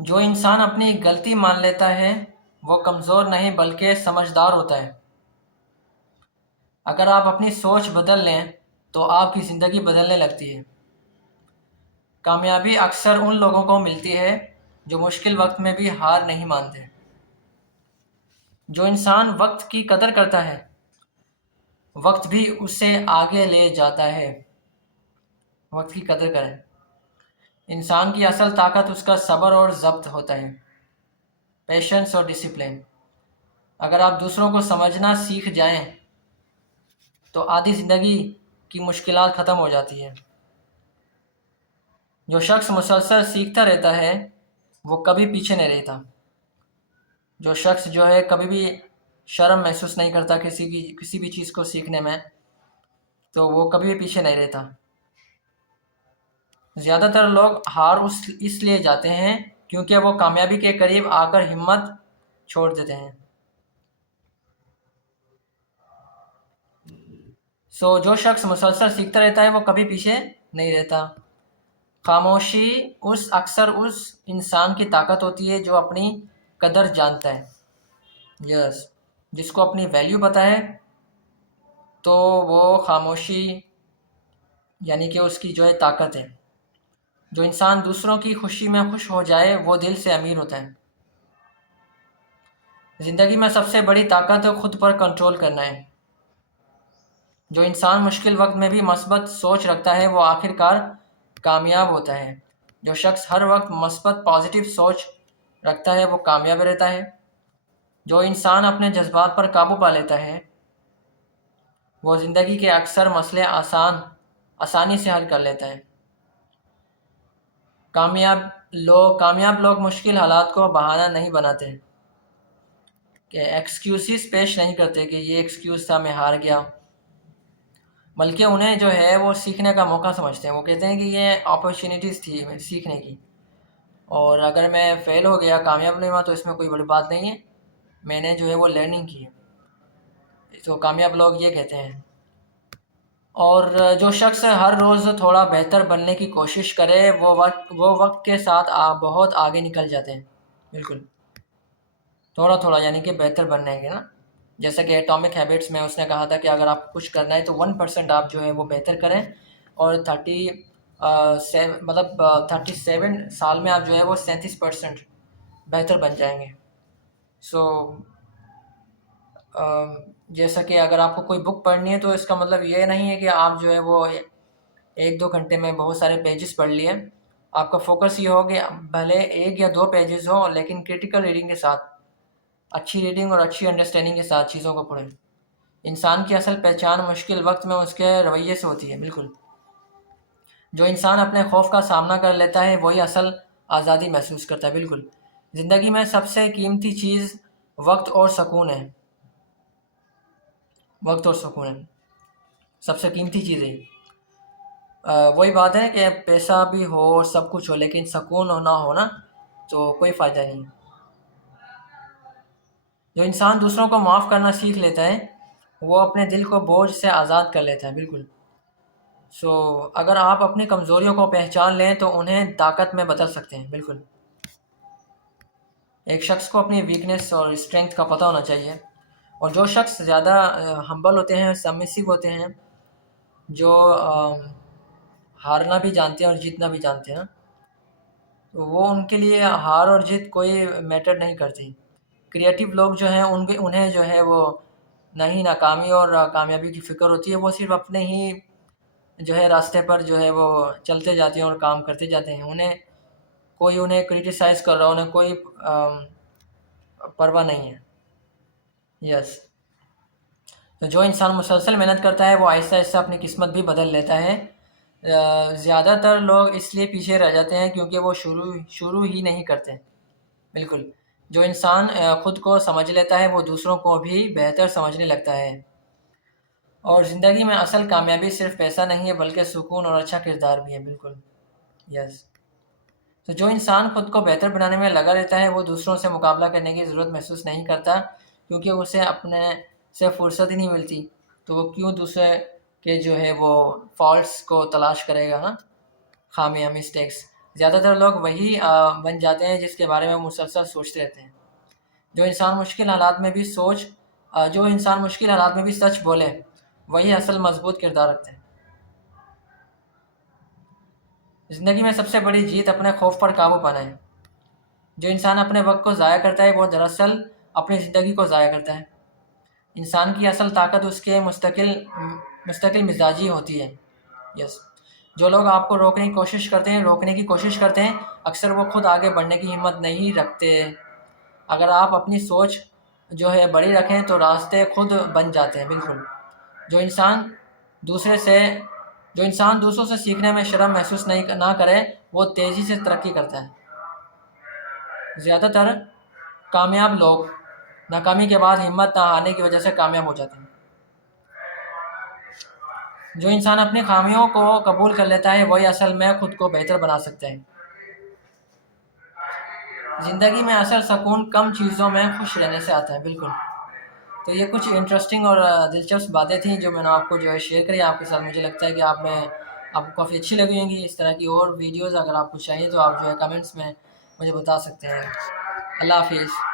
جو انسان اپنی غلطی مان لیتا ہے وہ کمزور نہیں بلکہ سمجھدار ہوتا ہے۔ اگر آپ اپنی سوچ بدل لیں تو آپ کی زندگی بدلنے لگتی ہے۔ کامیابی اکثر ان لوگوں کو ملتی ہے جو مشکل وقت میں بھی ہار نہیں مانتے۔ جو انسان وقت کی قدر کرتا ہے وقت بھی اسے آگے لے جاتا ہے۔ وقت کی قدر کریں۔ انسان کی اصل طاقت اس کا صبر اور ضبط ہوتا ہے، پیشنس اور ڈسپلن۔ اگر آپ دوسروں کو سمجھنا سیکھ جائیں تو آدھی زندگی کی مشکلات ختم ہو جاتی ہیں۔ جو شخص مسلسل سیکھتا رہتا ہے وہ کبھی پیچھے نہیں رہتا۔ جو شخص جو ہے کبھی بھی شرم محسوس نہیں کرتا کسی بھی چیز کو سیکھنے میں، تو وہ کبھی بھی پیچھے نہیں رہتا۔ زیادہ تر لوگ ہار اس لیے جاتے ہیں کیونکہ وہ کامیابی کے قریب آ کر ہمت چھوڑ دیتے ہیں۔ جو شخص مسلسل سیکھتا رہتا ہے وہ کبھی پیچھے نہیں رہتا۔ خاموشی اکثر اس انسان کی طاقت ہوتی ہے جو اپنی قدر جانتا ہے۔ جس کو اپنی ویلیو پتہ ہے تو وہ خاموشی یعنی کہ اس کی جو ہے طاقت ہے۔ جو انسان دوسروں کی خوشی میں خوش ہو جائے وہ دل سے امیر ہوتا ہے۔ زندگی میں سب سے بڑی طاقت خود پر کنٹرول کرنا ہے۔ جو انسان مشکل وقت میں بھی مثبت سوچ رکھتا ہے وہ آخر کار کامیاب ہوتا ہے۔ جو شخص ہر وقت مثبت پازیٹیو سوچ رکھتا ہے وہ کامیاب رہتا ہے۔ جو انسان اپنے جذبات پر قابو پا لیتا ہے وہ زندگی کے اکثر مسئلے آسانی سے حل کر لیتا ہے۔ کامیاب لوگ مشکل حالات کو بہانہ نہیں بناتے، کہ ایکسکیوزز پیش نہیں کرتے کہ یہ ایکسکیوز تھا میں ہار گیا، بلکہ انہیں جو ہے وہ سیکھنے کا موقع سمجھتے ہیں۔ وہ کہتے ہیں کہ یہ اپرچونیٹیز تھی سیکھنے کی، اور اگر میں فیل ہو گیا، کامیاب نہیں ہوا، تو اس میں کوئی بڑی بات نہیں ہے، میں نے جو ہے وہ لرننگ کی ہے۔ تو کامیاب لوگ یہ کہتے ہیں۔ اور جو شخص ہر روز تھوڑا بہتر بننے کی کوشش کرے وہ وقت کے ساتھ بہت آگے نکل جاتے ہیں۔ بالکل تھوڑا تھوڑا یعنی کہ بہتر بننے کے نا، جیسا کہ ایٹامک ہیبٹس میں اس نے کہا تھا کہ اگر آپ کچھ کرنا ہے تو 1% آپ جو ہے وہ بہتر کریں، اور 37 سال میں آپ جو ہے وہ 37% بہتر بن جائیں گے۔ جیسا کہ اگر آپ کو کوئی بک پڑھنی ہے تو اس کا مطلب یہ نہیں ہے کہ آپ جو ہے وہ 1-2 گھنٹے میں بہت سارے پیجز پڑھ لیے۔ آپ کا فوکس یہ ہو کہ بھلے 1 یا 2 پیجز ہو لیکن کریٹیکل ریڈنگ کے ساتھ، اچھی ریڈنگ اور اچھی انڈرسٹینڈنگ کے ساتھ چیزوں کو پڑھیں۔ انسان کی اصل پہچان مشکل وقت میں اس کے رویے سے ہوتی ہے۔ بالکل جو انسان اپنے خوف کا سامنا کر لیتا ہے وہی اصل آزادی محسوس کرتا ہے۔ بالکل زندگی میں سب سے قیمتی چیز وقت اور سکون ہے۔ وقت اور سکون ہے سب سے قیمتی چیز ہے۔ وہی بات ہے کہ پیسہ بھی ہو اور سب کچھ ہو لیکن سکون نہ ہونا تو کوئی فائدہ نہیں۔ جو انسان دوسروں کو معاف کرنا سیکھ لیتا ہے وہ اپنے دل کو بوجھ سے آزاد کر لیتا ہے۔ بالکل اگر آپ اپنی کمزوریوں کو پہچان لیں تو انہیں طاقت میں بدل سکتے ہیں۔ بالکل ایک شخص کو اپنی ویکنیس اور اسٹرینگتھ کا پتہ ہونا چاہیے، اور جو شخص زیادہ ہمبل ہوتے ہیں، سبمسیو ہوتے ہیں، جو ہارنا بھی جانتے ہیں اور جیتنا بھی جانتے ہیں، تو وہ ان کے لیے ہار اور جیت کوئی میٹر نہیں کرتی۔ کریٹیو لوگ جو ہیں انہیں جو ہے وہ نہ ہی ناکامی اور کامیابی کی فکر ہوتی ہے، وہ صرف اپنے ہی جو ہے راستے پر جو ہے وہ چلتے جاتے ہیں اور کام کرتے جاتے ہیں۔ انہیں کرٹیسائز کر رہا ہو، انہیں کوئی پرواہ نہیں ہے۔ تو جو انسان مسلسل محنت کرتا ہے وہ آہستہ آہستہ اپنی قسمت بھی بدل لیتا ہے۔ زیادہ تر لوگ اس لیے پیچھے رہ جاتے ہیں کیونکہ وہ شروع ہی نہیں کرتے۔ بالکل جو انسان خود کو سمجھ لیتا ہے وہ دوسروں کو بھی بہتر سمجھنے لگتا ہے۔ اور زندگی میں اصل کامیابی صرف پیسہ نہیں ہے بلکہ سکون اور اچھا کردار بھی ہے۔ بالکل تو جو انسان خود کو بہتر بنانے میں لگا رہتا ہے وہ دوسروں سے مقابلہ کرنے کی ضرورت محسوس نہیں کرتا، کیونکہ اسے اپنے سے فرصت ہی نہیں ملتی، تو وہ کیوں دوسرے کے جو ہے وہ فالٹس کو تلاش کرے گا نا، خامیاں، مسٹیکس۔ زیادہ تر لوگ وہی بن جاتے ہیں جس کے بارے میں مسلسل سوچتے رہتے ہیں۔ جو انسان مشکل حالات میں بھی سچ بولے وہی اصل مضبوط کردار رکھتے ہیں۔ زندگی میں سب سے بڑی جیت اپنے خوف پر قابو پانا ہے۔ جو انسان اپنے وقت کو ضائع کرتا ہے وہ دراصل اپنی زندگی کو ضائع کرتا ہے۔ انسان کی اصل طاقت اس کے مستقل مزاجی ہوتی ہے۔ یس جو لوگ آپ کو روکنے کی کوشش کرتے ہیں اکثر وہ خود آگے بڑھنے کی ہمت نہیں رکھتے۔ اگر آپ اپنی سوچ جو ہے بڑی رکھیں تو راستے خود بن جاتے ہیں۔ بالکل جو انسان دوسروں سے سیکھنے میں شرم محسوس نہ کرے وہ تیزی سے ترقی کرتا ہے۔ زیادہ تر کامیاب لوگ ناکامی کے بعد ہمت نہ ہارنے کی وجہ سے کامیاب ہو جاتے ہیں۔ جو انسان اپنی خامیوں کو قبول کر لیتا ہے وہی اصل میں خود کو بہتر بنا سکتے ہیں۔ زندگی میں اصل سکون کم چیزوں میں خوش رہنے سے آتا ہے۔ بالکل تو یہ کچھ انٹرسٹنگ اور دلچسپ باتیں تھیں جو میں نے آپ کو جو ہے شیئر کری آپ کے ساتھ۔ مجھے لگتا ہے کہ آپ کو کافی اچھی لگی ہوں گی۔ اس طرح کی اور ویڈیوز اگر آپ کو چاہیے تو آپ جو ہے کمنٹس میں مجھے بتا سکتے ہیں۔ اللہ حافظ۔